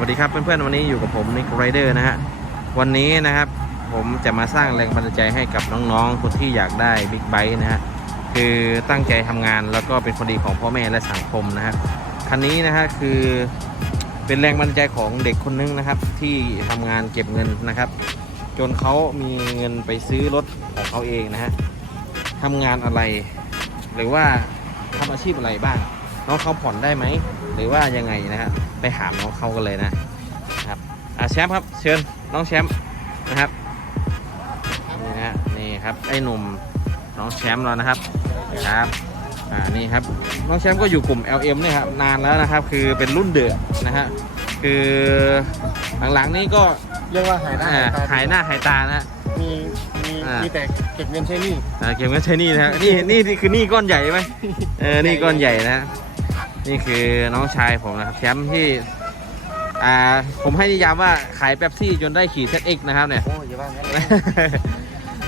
วัสดีครับเพื่อนๆวันนี้อยู่กับผมนิกไรเดอร์นะฮะวันนี้นะครับผมจะมาสร้างแรงบันดาลใจให้กับน้องๆคนที่อยากได้บิ๊กไบค์นะฮะคือตั้งใจทำงานแล้วก็เป็นคนดีของพ่อแม่และสังคมนะฮะคันนี้นะฮะคือเป็นแรงบันดาลใจของเด็กคนนึงนะครับ ที่ทำงานเก็บเงินนะครับ จนเขามีเงินไปซื้อรถของเขาเองนะฮะทำงานอะไร หรือว่าทำอาชีพอะไรบ้างน้องเขาผ่อนได้ไหมหรือว่ายังไงนะฮะ ไปถามน้องเขากันเลยนะนะครับอ่าแชมป์ครับเชิญน้องแชมป์นะครับนี่นะฮะนี่ครับไอ้หนุ่มน้องแชมป์เรานะครับครับอ่านี่ครับน้องแชมป์ก็อยู่กลุ่ม LM เนี่ยครับนานแล้วนะครับ คือเป็นรุ่นเดือดนะฮะคือหลังๆนี่ก็เรียกว่าหายหน้าอ่าตหายหน้าหายตานะฮะ มีมีอ่ามี มีแต่เก็บเงินใช้หนี้ อ่าเก็บเงินใช้หนี่นะฮะนี่นี่นี่คือหนี่ก้อนใหญ่ไหมเออนี่ก้อนใหญ่นะฮะ นี่คือน้องชายผมนะครับแชมป์ที่อ่าผมให้นิยามว่าขายแป๊บซี่จนได้ขี่เซตเอ็กนะครับเนี่ย โอ้ยอย่าว่างั้นเลย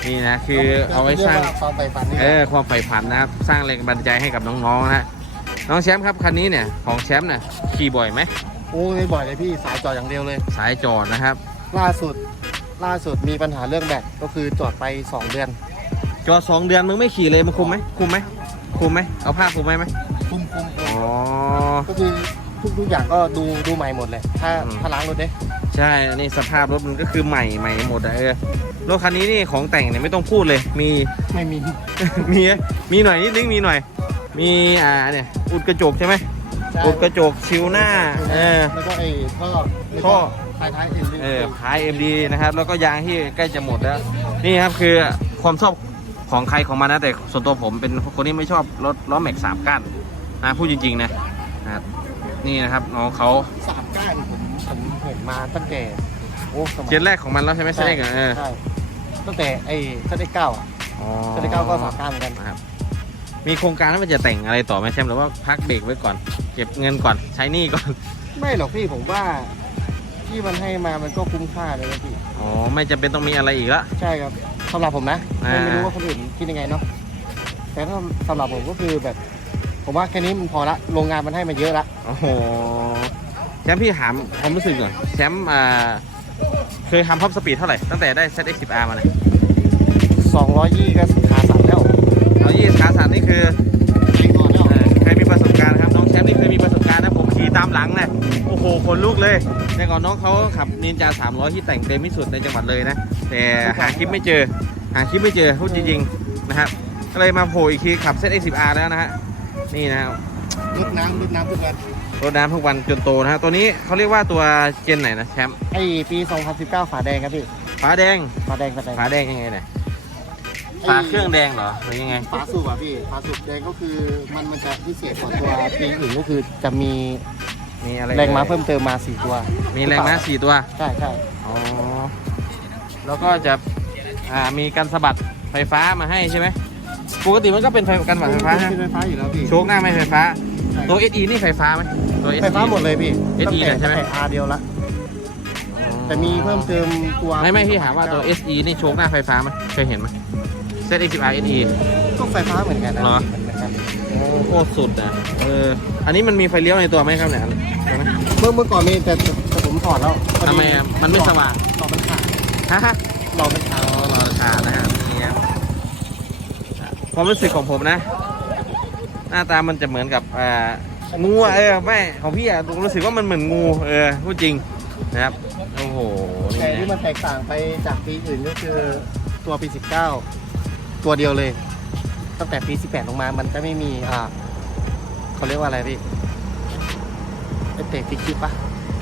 นี่นะคือเอาไว้สร้างเยกความใฝ่ฝันนี่เออความใฝ่ฝันนะครับ สร้างแรงบันดาลใจให้กับน้องๆนะฮะน้องแชมป์ครับคันนี้เนี่ยของแชมป์เนี่ยขี่บ่อยไหมโอ้ยไม่บ่อยเลยพี่สายจอดอย่างเดียวเลย สายจอดนะครับ ล่าสุดล่าสุดมีปัญหาเรื่องแบตก็คือจอดไป 2 เดือน จอดสองเดือนมึงไม่ขี่เลยมันคุมไหมคุมไหมคุมไหมเอาผ้าคุมไหมไหมคุ้มคุ้มอ๋อ ก็คือทุกทุกอย่างก็ดูดูใหม่หมดเลย ถ้าอืม ถ้าล้างรถเด้ใช่อันนี่สภาพรถมันก็คือใหม่ใหม่หมดอะเออรถคันนี้นี่ของแต่งเนี่ยไม่ต้องพูดเลยมี ไม่มี มีมีหน่อยนิดนึงมีหน่อย มีอ่าเนี่ยอุดกระจกใช่ไหมใช่อุดกระจกชิวหน้าเออ แล้วก็ไอ้ท่อแล้วท่ก็อท้ายท้ายเอ็นเออพาย MD นะครับ แล้วก็ยางที่ใกล้จะหมดแล้ว นี่ครับคือความชอบของใครของมันนะแต่ส่วนตัวผมเป็นคนที่ไม่ชอบรถล้อแม็กสามก้าน นะพูดจริงๆนะนะครับนี่นะครับน้องเขาสามก้านผมผมเห็นมาตั้งแต่โอ้สมัยเจนแรกของมันแล้วใช่ไหมเซเล็กอะเออใช่ตั้งแต่ไอ้เซตเก้าอะอ๋อเซตเก้าก็สามก้านเหมือนกันนะครับ มีโครงการว่าจะแต่งอะไรต่อไหมแชมป์หรือว่าพักเบรกไว้ก่อน เก็บเงินก่อนใช้หนี้ก่อน ไม่หรอกพี่ผมว่าที่มันให้มามันก็คุ้มค่าเลยนะพี่อ๋อไม่จำเป็นต้องมีอะไรอีกละ ใช่ครับสำหรับผมนะอ่าไม่ไม่รู้ว่าคนอื่นคิดยังไงเนาะแต่ถ้าสำหรับผมก็คือแบบ ผมว่าแค่นี้มันพอละโรงงานมันให้มาเยอะละโอ้โหแชมป์พี่ถามความรู้สึกหน่อยแชมป์อ่าเคยทำท็อปสปีดเท่าไหร่ตั้งแต่ได้ ZX10R มาเนี่ย200ยี่ก็ขาสั่นแล้วเรายี่ขาสั่นนี่คือไปก่อนแล้วเออเคยมีประสบการณ์ครับน้องแชมป์นี่เคยมีประสบการณ์นะผมขี่ตามหลังนะโอ้โหคนลุกเลยแต่ก่อนน้องเขาขับนินจา 300 ที่แต่งเต็มที่สุดในจังหวัดเลยนะ แต่หาคลิปไม่เจอ หาคลิปไม่เจอพูดจริงๆนะครับก็เลยมาโผล่อีกทีขับ ZX10R แล้วนะฮะ นี่นะครับรดน้ำรดน้ำทุกวันรดน้ำทุกวันจนโตนะฮะตัวนี้เขาเรียกว่าตัวเจนไหนนะแชมป์ไอ้ปี 2019 ฝาแดงครับพี่ ฝาแดง ฝาแดงฝาแดงฝาแดงยังไงเนี่ยฝาเครื่องแดงเหรอหรือยังไงฝาสูบอะพี่ฝาสูบแดงก็คือมันมันจะพิเศษกว่าตัวปีอื่นก็คือจะมีมีอะไรแรงม้าเพิ่มเติมมาสี่ตัว มีแรงม้าสี่ตัว ใช่ใช่อ๋อ แล้วก็จะอ่ามีการสะบัดไฟฟ้ามาให้ใช่ไหม ปกติมันก็เป็นไฟกันสะบัดไฟฟ้าฮะเป็นไฟฟ้าอยู่แล้วพี่โชคหน้าไม่ไฟฟ้า ตัว SE นี่ไฟฟ้าไหมตัว SE ไฟฟ้าหมดเลยพี่ SE ตั้งแต่ใช่ไหมตั้งแต่ R เดียวละแต่มีเพิ่มเติมตัวไม่ไม่พี่ถามว่าตัว SE นี่โชคหน้าไฟฟ้าไหมเคยเห็นไหม ZX10R SE ก็ไฟฟ้าเหมือนกันนะเหรอเหมือนกันโอ้โคตรสุดอะเอออันนี้มันมีไฟเลี้ยวในตัวไหมครับเนี่ยใช่ไหมเมื่อเมื่อก่อนมีแต่แต่ผมถอดแล้วพอดีทำไมอะมันไม่สว่างหลอดมันขาดฮะหลอดมันขาดอ๋อรอราคานะฮะนี่ ความรู้สึกของผมนะ หน้าตามันจะเหมือนกับอ่างูอะเออไม่ของพี่อะรู้สึกว่ามันเหมือนงูเออพูดจริงนะครับโอ้โหนี่แต่ที่มันแตกต่างไปจากปีอื่นก็คือตัวปี 19 ตัวเดียวเลย ตั้งแต่ปี 18 ลงมา มันจะไม่มีอ่าเขาเรียกว่าอะไรพี่เอเต์ฟิกชิปปะ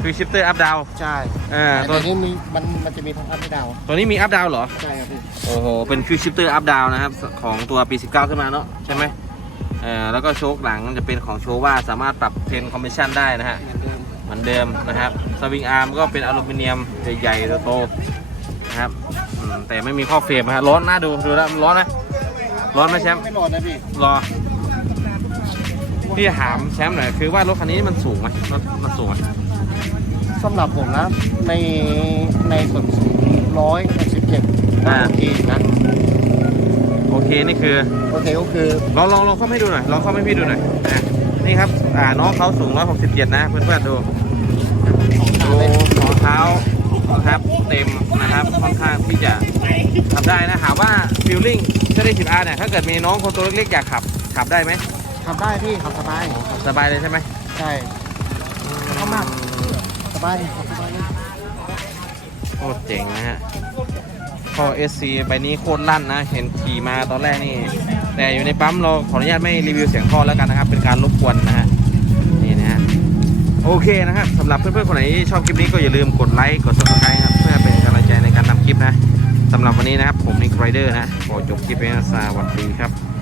คือชิปเตอร์อัพดาวใช่เออแต่ตัวตัวนี้มีมันมันจะมีทั้งอัพและดาวน์ตัวนี้มีอัพดาวเหรอ ใช่ครับพี่โอ้โห เป็นคือชิปเตอร์อัพดาวนะครับ ของตัวปี 19 ขึ้นมาเนาะใช่ไหมเออแล้วก็โชคหลังจะเป็นของโชว่าสามารถปรับเทรนคอมมิชชั่นได้นะฮะ เหมือนเดิมเหมือนเดิมนะครับสวิงอาร์มก็เป็นอลูมิเนียมใหญ่ๆโตๆนะครับอืมแต่ไม่มีข้อเฟรมนะฮะร้อนน่าดูดูแล้วร้อนไหมร้อนไหมแชมป์ไม่ร้อนนะพี่รอพี่ถามแชมป์หน่อยคือว่ารถคันนี้มันสูงไหมรถมันสูงไหม สำหรับผมนะ ในในส่วนสูงร้อยหกสิบเจ็ดโอเคนะโอเคนี่คือ โอเคก็คือลองลองลองเข้าให้ดูหน่อยลองเข้าให้พี่ดูหน่อยนะนี่ครับอ่าน้องเขาสูง 167 นะเพื่อนๆดูโลสองเท้านะครับเต็มนะครับค่อนข้างที่จะขับได้นะถามว่าฟิลลิ่งเซอร์สิบอาร์เนี่ยถ้าเกิดมีน้องคนตัวเล็กๆอยากขับขับได้ไหมขับได้พี่ขับสบายสบายเลยใช่ไหมใช่ เข้ามาสบายขับ สบายโคตรเจ๋งนะฮะพอ SC ใบนี้โคตรลั่นนะ เห็นขี่มาตอนแรกนี่ แต่อยู่ในปั๊มเราขออนุญาตไม่รีวิวเสียงท่อแล้วกันนะครับ เป็นการรบกวนนะฮะ นี่นะฮะ โอเคนะครับสำหรับเพื่อนๆ คนไหนชอบคลิปนี้ก็อย่าลืมกดไลค์ กด subscribe ครับ เพื่อเป็นกำลังใจในการทำคลิปนะสำหรับวันนี้นะครับ ผมนิกไรเดอร์นะขอจบคลิปไปนะสวัสดีครับ